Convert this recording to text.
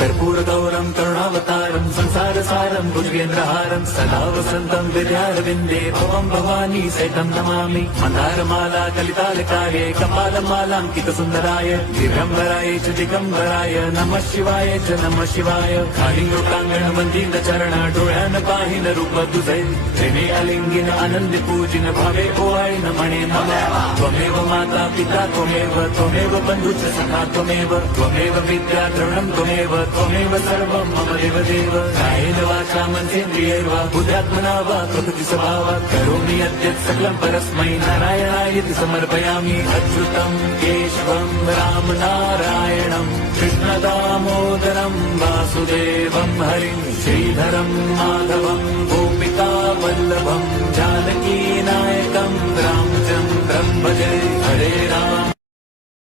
कर्पूरगौरं करुणावतारं संसारसारं भुजगेन्द्रहारं सदा वसन्तं विद्यारविन्दे भवं भवानी सहितं नमामि मन्दारमाला कलितालकाये कपालमालाङ्कितसुन्दराय दिगम्बराय च दिगम्बराय नमः शिवाय च नमः शिवाय कालिंगोकांगण मंदिर चरण डोळ्यान पाहिन रूप तुझे प्रेमे अलिंगिन आनंद पूजिन भावे ओवाळीन म्हणे मला त्वमेव माता पिता त्वमेव बंधुच सखा त्वमेव विद्या द्रवणं त्वमेव सर्वं मम देव कायेन वाचा मनसेन्द्रियैर्वा बुद्ध्यात्मना वा प्रकृति स्वभावात् करोमि यद्यत् सकलं परस्मै नारायणायति समर्पयामि अच्युतं केशवं राम नारायणं कृष्णदामोदरं वासुदेवं हरिं श्रीधरं माधवं गोपिका वल्लभं जानकी नायकं